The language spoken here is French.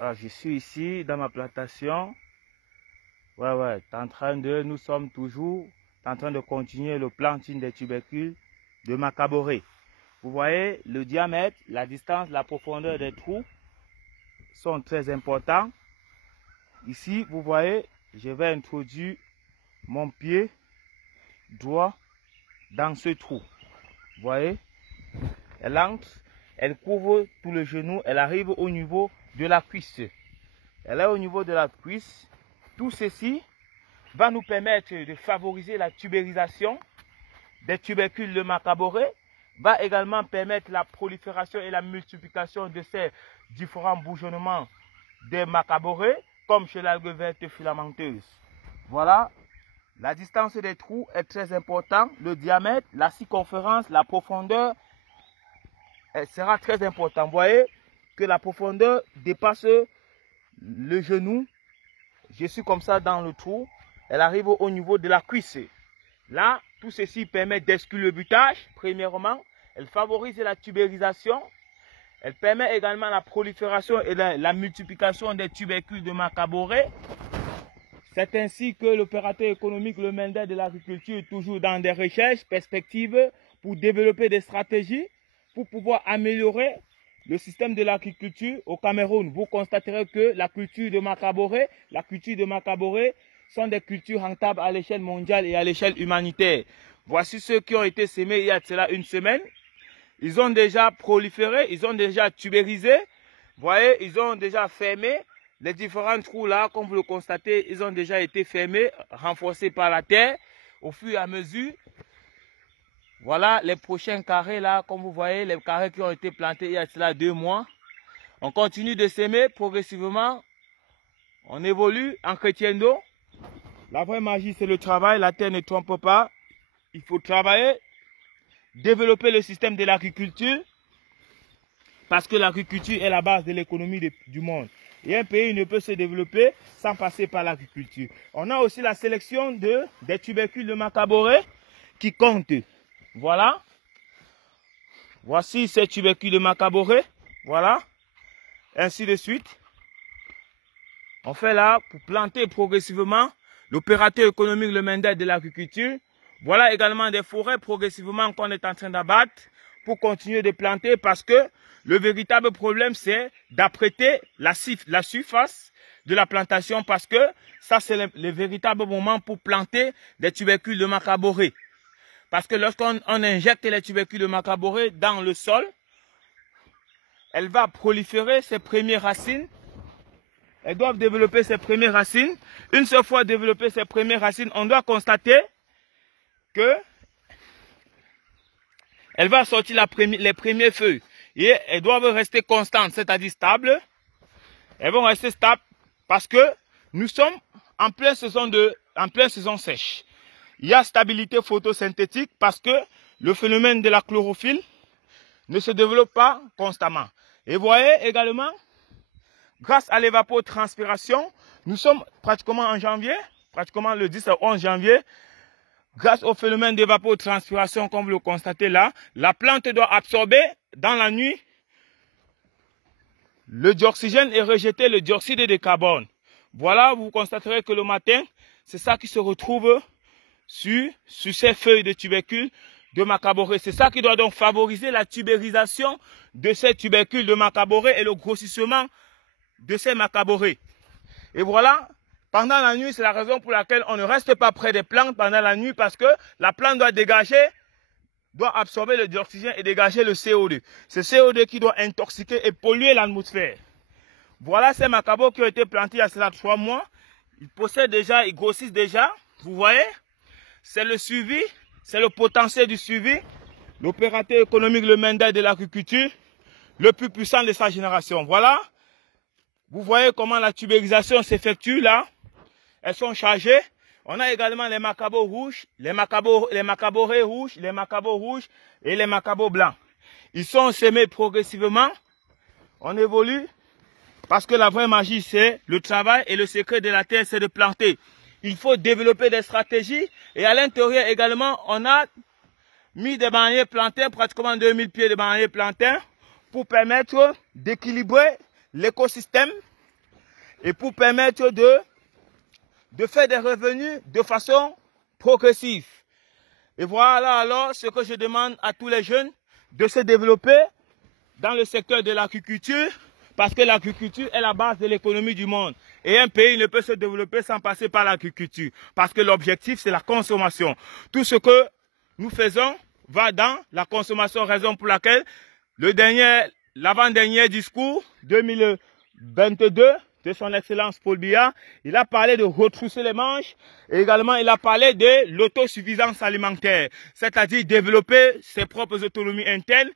Alors, je suis ici dans ma plantation. Nous sommes toujours en train de continuer le planting des tubercules de Macaboré. Vous voyez, le diamètre, la distance, la profondeur des trous sont très importants. Ici, vous voyez, je vais introduire mon pied droit dans ce trou. Vous voyez, elle entre, elle couvre tout le genou, elle arrive au niveau de la cuisse. Elle est au niveau de la cuisse. Tout ceci va nous permettre de favoriser la tubérisation des tubercules de Macaboré, va également permettre la prolifération et la multiplication de ces différents bourgeonnements des Macaboré, comme chez l'algue verte filamenteuse. Voilà, la distance des trous est très importante, le diamètre, la circonférence, la profondeur sera très important. Vous voyez que la profondeur dépasse le genou. Je suis comme ça dans le trou, elle arrive au niveau de la cuisse. Là, tout ceci permet d'exclure le butage, premièrement. Elle favorise la tubérisation. Elle permet également la prolifération et la multiplication des tubercules de Macaboré. C'est ainsi que l'opérateur économique, le MENDER de l'agriculture, est toujours dans des recherches, perspectives pour développer des stratégies, pour pouvoir améliorer le système de l'agriculture au Cameroun. Vous constaterez que la culture de Macaboré sont des cultures rentables à l'échelle mondiale et à l'échelle humanitaire. Voici ceux qui ont été semés il y a cela une semaine. Ils ont déjà proliféré, ils ont déjà tubérisé. Vous voyez, ils ont déjà fermé. Les différents trous là, comme vous le constatez, ils ont déjà été fermés, renforcés par la terre au fur et à mesure. Voilà les prochains carrés là, comme vous voyez, les carrés qui ont été plantés il y a cela 2 mois. On continue de semer progressivement. On évolue en crescendo. La vraie magie, c'est le travail. La terre ne trompe pas. Il faut travailler, développer le système de l'agriculture, parce que l'agriculture est la base de l'économie du monde. Et un pays ne peut se développer sans passer par l'agriculture. On a aussi la sélection des tubercules de Macaboré qui comptent. Voilà. Voici ces tubercules de Macaboré. Voilà. Ainsi de suite. On fait là pour planter progressivement l'opérateur économique, le MENDER de l'agriculture. Voilà également des forêts progressivement qu'on est en train d'abattre pour continuer de planter, parce que le véritable problème, c'est d'apprêter la surface de la plantation, parce que ça, c'est le véritable moment pour planter des tubercules de Macaboré. Parce que lorsqu'on injecte les tubercules de Macaboré dans le sol, elle va proliférer ses premières racines. Elles doivent développer ses premières racines. Une seule fois développées ses premières racines, on doit constater que elle va sortir les premières feuilles. Et elles doivent rester constantes, c'est-à-dire stables. Elles vont rester stables parce que nous sommes en pleine saison sèche. Il y a stabilité photosynthétique parce que le phénomène de la chlorophylle ne se développe pas constamment. Et vous voyez également, grâce à l'évapotranspiration, nous sommes pratiquement en janvier, pratiquement le 10 au 11 janvier. Grâce au phénomène d'évapotranspiration, comme vous le constatez là, la plante doit absorber dans la nuit le dioxygène et rejeter le dioxyde de carbone. Voilà, vous constaterez que le matin, c'est ça qui se retrouve sur ces feuilles de tubercules de Macaboré. C'est ça qui doit donc favoriser la tubérisation de ces tubercules de Macaboré et le grossissement de ces Macaboré. Et voilà, pendant la nuit, c'est la raison pour laquelle on ne reste pas près des plantes pendant la nuit, parce que la plante doit absorber le dioxygène et dégager le CO2. C'est CO2 qui doit intoxiquer et polluer l'atmosphère. Voilà ces Macaborés qui ont été plantés il y a cela 3 mois. Ils possèdent déjà, ils grossissent déjà. Vous voyez, c'est le suivi, c'est le potentiel du suivi. L'opérateur économique, le MENDER de l'agriculture, le plus puissant de sa génération. Voilà. Vous voyez comment la tubérisation s'effectue là. Elles sont chargées. On a également les Macabos rouges, les Macaborés rouges, les Macabos rouges et les Macabos blancs. Ils sont semés progressivement. On évolue parce que la vraie magie, c'est le travail, et le secret de la terre, c'est de planter. Il faut développer des stratégies, et à l'intérieur également, on a mis des bananiers plantains, pratiquement 2000 pieds de bananiers plantains, pour permettre d'équilibrer l'écosystème et pour permettre de faire des revenus de façon progressive. Et voilà alors ce que je demande à tous les jeunes de se développer dans le secteur de l'agriculture, parce que l'agriculture est la base de l'économie du monde. Et un pays ne peut se développer sans passer par l'agriculture, parce que l'objectif, c'est la consommation. Tout ce que nous faisons va dans la consommation, raison pour laquelle l'avant-dernier discours 2022 de son Excellence Paul Biya, il a parlé de retrousser les manches et également il a parlé de l'autosuffisance alimentaire, c'est-à-dire développer ses propres autonomies internes